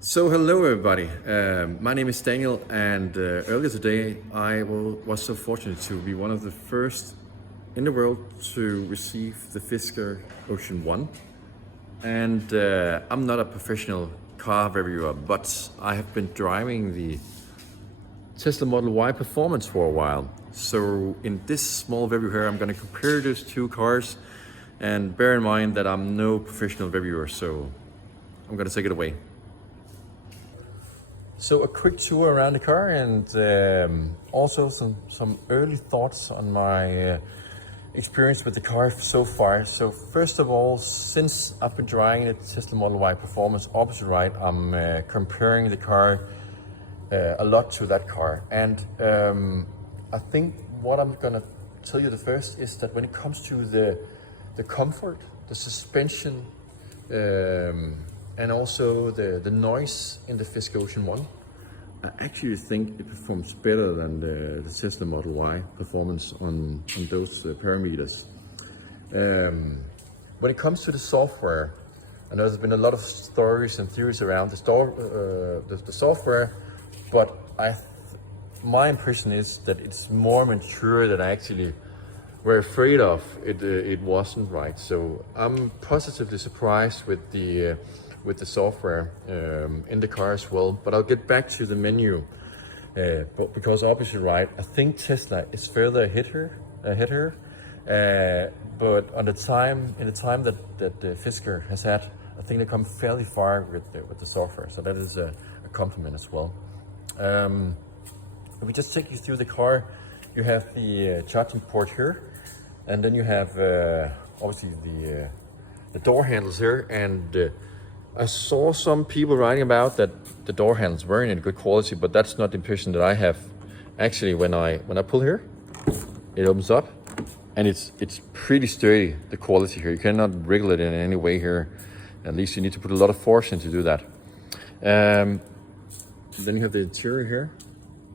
So hello everybody, my name is Daniel and earlier today was so fortunate to be one of the first in the world to receive the Fisker Ocean One. And I'm not a professional car reviewer, but I have been driving the Tesla Model Y Performance for a while. So in this small review here, I'm going to compare those two cars, and bear in mind that I'm no professional reviewer, so I'm going to take it away. So a quick tour around the car and also some early thoughts on my experience with the car so far. So first of all, since I've been driving the Tesla Model Y Performance opposite ride, I'm comparing the car a lot to that car. And I think what I'm gonna tell you the first is that when it comes to the comfort, the suspension, and also the noise in the Fisker Ocean One, I actually think it performs better than the Tesla Model Y Performance on those parameters. When it comes to the software, I know there's been a lot of stories and theories around the software, but my impression is that it's more mature than I actually were afraid of. It wasn't right. So I'm positively surprised with the software in the car as well. But I'll get back to the menu, but because obviously right, I think Tesla is further ahead here. But in the time that the Fisker has had, I think they come fairly far with the software. So that is a compliment as well. If we just take you through the car, you have the charging port here, and then you have obviously the door handles here. And I saw some people writing about that the door handles weren't in good quality, but that's not the impression that I have. Actually, when I pull here, it opens up, and it's pretty sturdy. The quality here, you cannot wriggle it in any way here. At least you need to put a lot of force in to do that. Then you have the interior here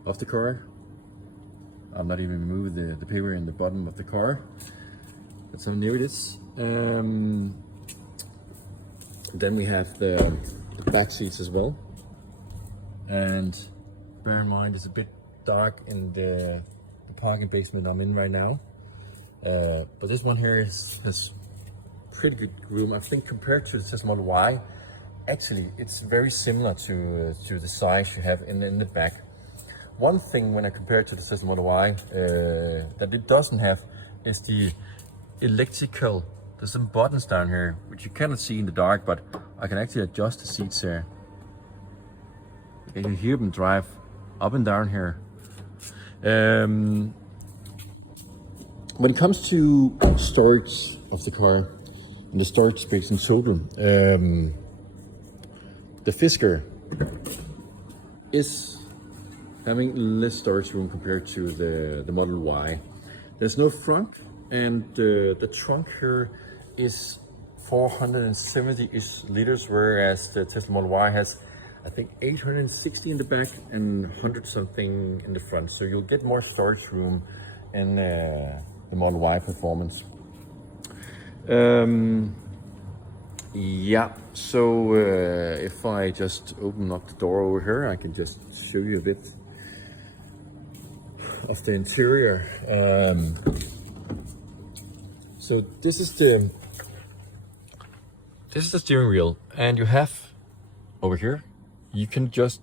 of the car. I'm not even moving the paper in the bottom of the car. That's how near it is. Then we have the back seats as well. And bear in mind, it's a bit dark in the parking basement I'm in right now. But this one here has pretty good room. I think compared to the Tesla Model Y, actually it's very similar to the size you have in the back. One thing when I compare it to the Tesla Model Y that it doesn't have is the electrical. There's some buttons down here which you cannot see in the dark, but I can actually adjust the seats here. You can hear them drive up and down here. When it comes to storage of the car and the storage space in total, the Fisker is having less storage room compared to the Model Y. There's no front, and the trunk here is 470-ish liters, whereas the Tesla Model Y has, I think, 860 in the back and 100 something in the front. So you'll get more storage room in the Model Y Performance. Yeah, so if I just open up the door over here, I can just show you a bit of the interior. So this is the steering wheel, and you have over here, you can just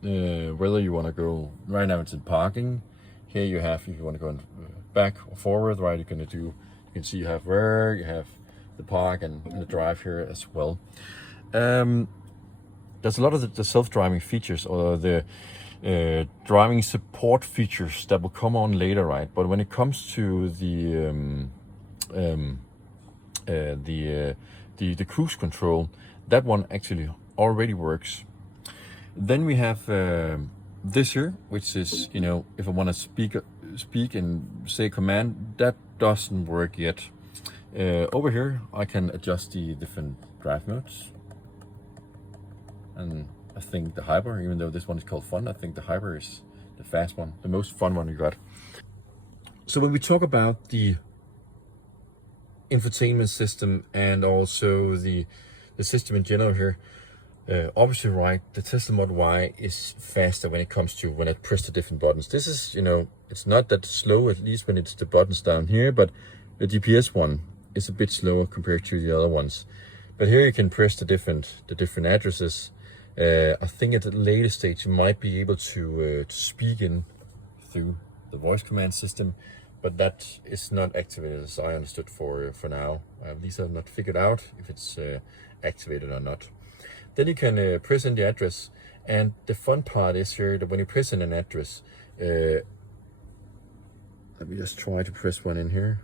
whether you want to go right now it's in parking. Here you have, if you want to go back or forward, right, you can see you have rear, you have the park and the drive here as well. There's a lot of the self-driving features or the driving support features that will come on later, right? But when it comes to the cruise control, that one actually already works. Then we have this here, which is, you know, if I want to speak and say command, that doesn't work yet. Over here I can adjust the different drive modes, and I think the hyper, even though this one is called fun, I think the hyper is the fast one, the most fun one you got. So when we talk about the infotainment system and also the system in general here, Obviously right, the Tesla Model Y is faster when it comes to when I press the different buttons. This is, it's not that slow, at least when it's the buttons down here, but the GPS one is a bit slower compared to the other ones. But here you can press the different addresses. I think at the later stage you might be able to speak in through the voice command system, but that is not activated as I understood for now. At least I've not figured out if it's activated or not. Then you can press in the address, and the fun part is here that when you press in an address, let me just try to press one in here.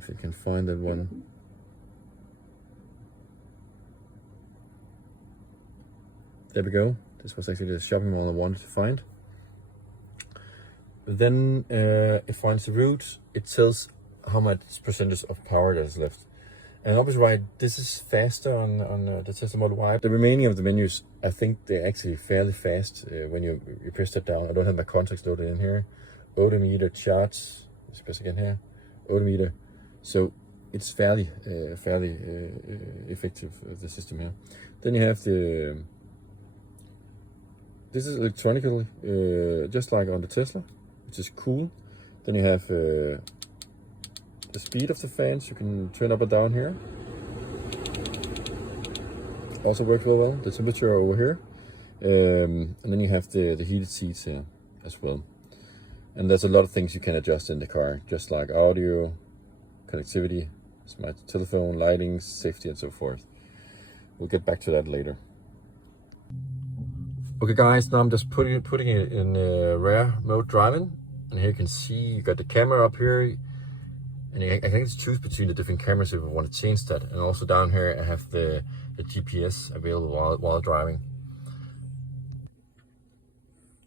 If you can find that one. There we go. This was actually the shopping mall I wanted to find. Then it finds the route. It tells how much percentage of power there's left. And obviously, right, this is faster on the Tesla Model Y. The remaining of the menus, I think they're actually fairly fast when you press that down. I don't have my contacts loaded in here. Odometer, charts, let's press again here. Odometer. So it's fairly effective, the system here. Then you have this is electronically, just like on the Tesla, which is cool. Then you have the speed of the fans, you can turn up or down here. Also works real well. The temperature over here. And then you have the heated seats here as well. And there's a lot of things you can adjust in the car, just like audio, connectivity, smart telephone, lighting, safety, and so forth. We'll get back to that later. Okay guys, now I'm just putting it in rare mode driving. And here you can see you got the camera up here. And I can choose between the different cameras if I want to change that. And also down here I have the GPS available while driving.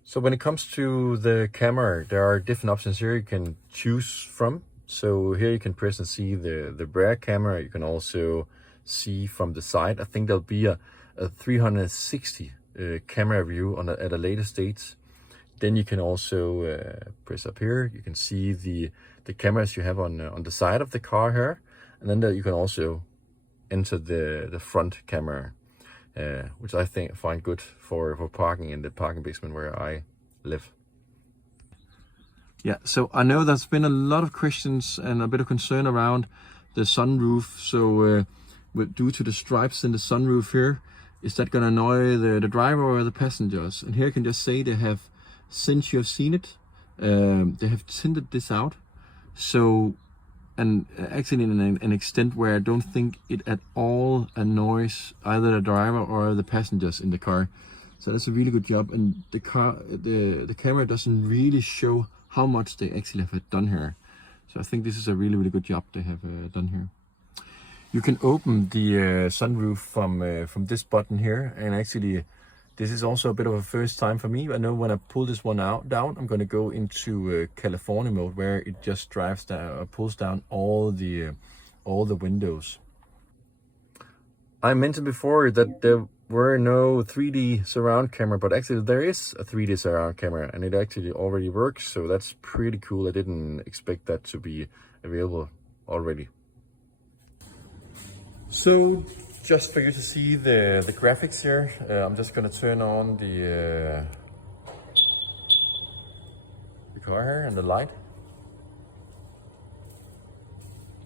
So when it comes to the camera, there are different options here you can choose from. So here you can press and see the rear camera. You can also see from the side. I think there'll be a 360 camera view at a later stage. Then you can also press up here. You can see the cameras you have on the side of the car here, and then you can also enter the front camera, which I find good for parking in the parking basement where I live. Yeah, so I know there's been a lot of questions and a bit of concern around the sunroof. So due to the stripes in the sunroof here, is that going to annoy the driver or the passengers? And here I can just say they have, since you have seen it, they have tinted this out. So, and actually in an extent where I don't think it at all annoys either the driver or the passengers in the car. So that's a really good job. And the camera doesn't really show how much they actually have done here. So I think this is a really good job they have done here. You can open the sunroof from this button here, and actually this is also a bit of a first time for me. I know when I pull this one down, I'm going to go into California mode, where it just drives down, pulls down all the windows. I mentioned before that there were no 3D surround camera, but actually there is a 3D surround camera, and it actually already works. So that's pretty cool. I didn't expect that to be available already. So just for you to see the graphics here, I'm just going to turn on the car here and the light.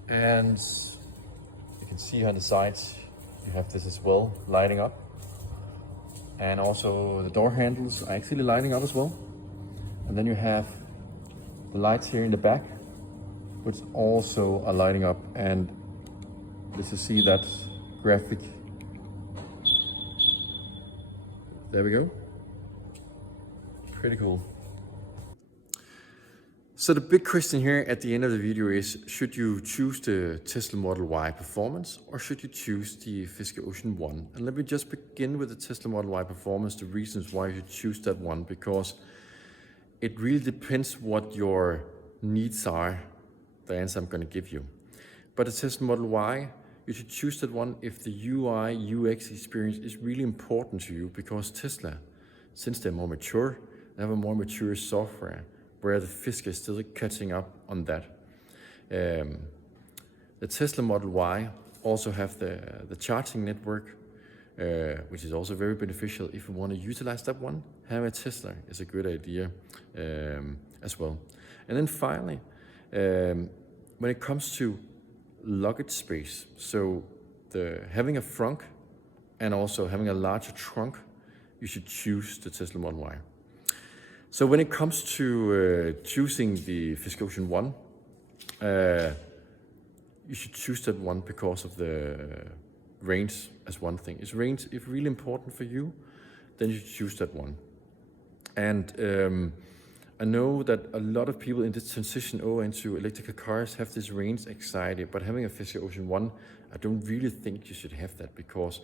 And you can see on the sides you have this as well lighting up. And also the door handles are actually lighting up as well. And then you have the lights here in the back, which also are lighting up. And let's just see that graphic. There we go. Pretty cool. So the big question here at the end of the video is, should you choose the Tesla Model Y Performance or should you choose the Fisker Ocean One? And let me just begin with the Tesla Model Y Performance, the reasons why you should choose that one, because it really depends what your needs are, the answer I'm going to give you. But the Tesla Model Y, you should choose that one if the UI, UX experience is really important to you, because Tesla, since they're more mature, they have a more mature software, where the Fisker is still catching up on that. The Tesla Model Y Also have the charging network, which is also very beneficial if you want to utilize that one. Having a Tesla is a good idea as well. And then finally, when it comes to luggage space, so having a frunk and also having a larger trunk, you should choose the Tesla Model Y. So when it comes to choosing the Fisker Ocean One, you should choose that one because of the range as one thing. Is range if really important for you, then you should choose that one. And I know that a lot of people in this transition over into electrical cars have this range anxiety, but having a Fisker Ocean One, I don't really think you should have that, because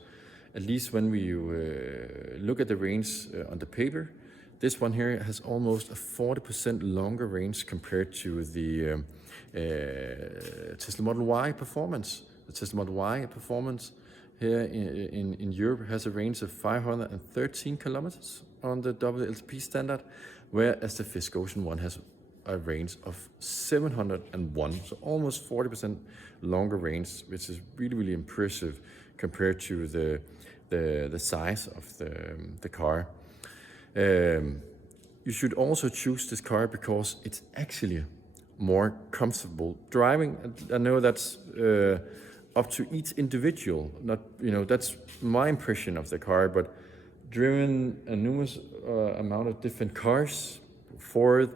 at least when we look at the range on the paper, this one here has almost a 40% longer range compared to the Tesla Model Y performance. The Tesla Model Y performance here in Europe has a range of 513 kilometers on the WLTP standard, whereas the Fisker Ocean One has a range of 701, so almost 40% longer range, which is really, really impressive compared to the size of the car. You should also choose this car because it's actually more comfortable driving. I know that's up to each individual. Not, that's my impression of the car, but driven a numerous amount of different cars, Ford,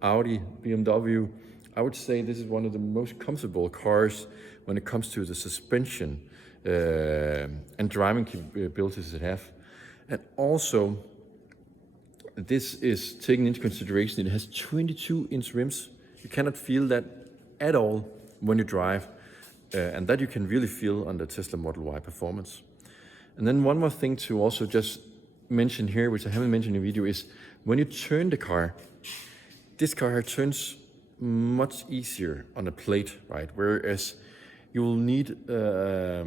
Audi, BMW, I would say this is one of the most comfortable cars when it comes to the suspension and driving capabilities it have. And also, this is taken into consideration, it has 22-inch rims. You cannot feel that at all when you drive, and that you can really feel on the Tesla Model Y performance. And then one more thing to also just mention here, which I haven't mentioned in the video, is when you turn the car, this car turns much easier on a plate, right? Whereas you will need a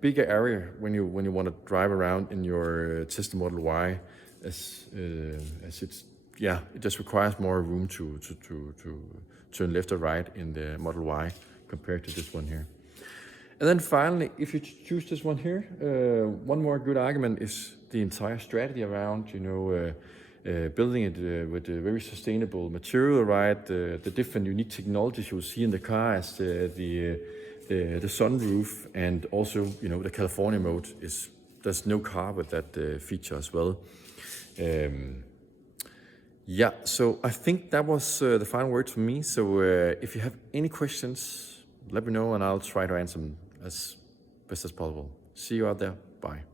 bigger area when you want to drive around in your Tesla Model Y, as it's, it just requires more room to turn left or right in the Model Y compared to this one here. And then finally, if you choose this one here, one more good argument is the entire strategy around, building it with a very sustainable material, right? The different unique technologies you'll see in the car, as the sunroof, and also, the California mode there's no car with that feature as well. So I think that was the final word for me. So if you have any questions, let me know and I'll try to answer them as best as possible. See you out there. Bye.